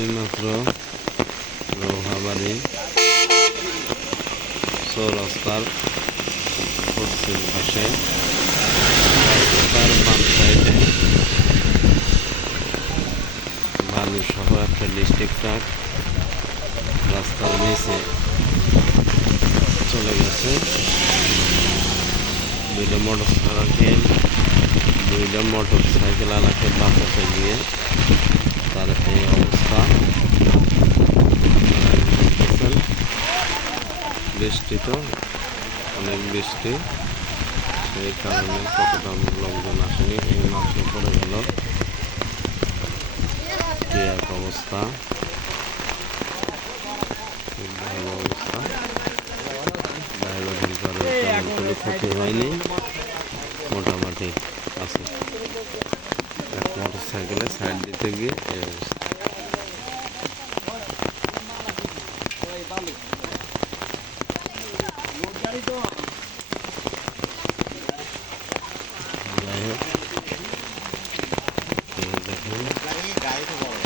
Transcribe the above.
এইমাত্র রৌহাবাড়ি, চৌরাস্তার পশ্চিম পাশে রাস্তার বাম সাইডে। বালু সহ একটা ডিস্ট্রিক্ট ট্রাক রাস্তার নিচে চলে গেছে। দুইটা মোটর সাইকেল দুইটা মোটর সাইকেল আলাকে বাঁচাতে গিয়ে তার এই অবস্থা আপনারা দেখতেছেন বৃষ্টি তো অনেক বৃষ্টি। সেই কারণে কতটা লোকজন আসেনি, এই মাত্র পড়ে গেল। কি এক অবস্থা। ভালো অবস্থা। ড্রাইভার হেল্পারের তেমন কোনো ক্ষতি হয়নি। মোটামুটি আছে। এক মোটর সাইকেলে সাইড দিতে গিয়ে এই অবস্থা। ายทุกคน